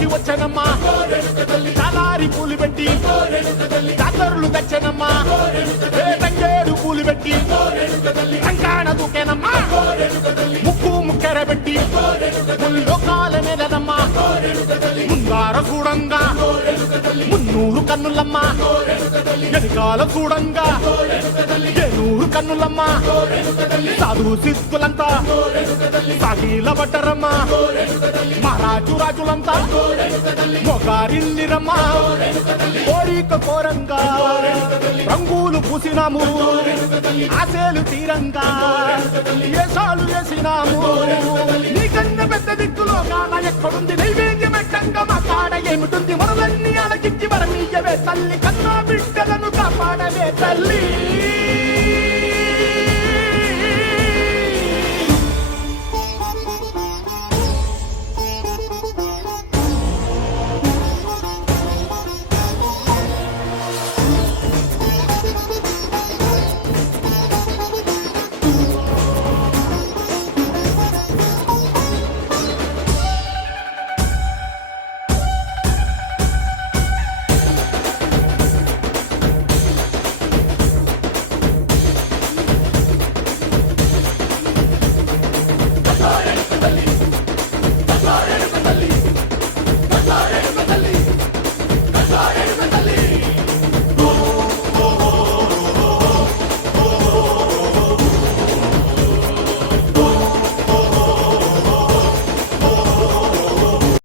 ఊరికి వచ్చనమ్మా చాలారి పూలు పెట్టి జాతరులు తెచ్చనమ్మా తంగేడు పూలు పెట్టి కంకాణ దూకేనమ్మా ముక్కు ముక్కెర పెట్టి ముల్లోకాల నెలనమ్మా ముందార చూడంగా మున్నూరు కన్నులమ్మా వెనకాల చూడంగా ఏనూరు కన్నులమ్మా సాధు సిద్ధులంతా సాగిల పడ్డరమ్మా మహారాజు రాజులంతా మొగారిల్లిరమ్మా కోరిక కోరంగా రంగులు పూసినాము ఆశలు తీరంగా ఏసాలు వేసినాము నీకన్నా పెద్ద దిక్కులో కాన ఎక్కడుంది నైవేద్యం ఎట్టంగా మా కాడ ఏమిటుంది మనలన్నీ అలకించి వరమీయవే తల్లి కన్నా బిడ్డలను కాపాడవే తల్లి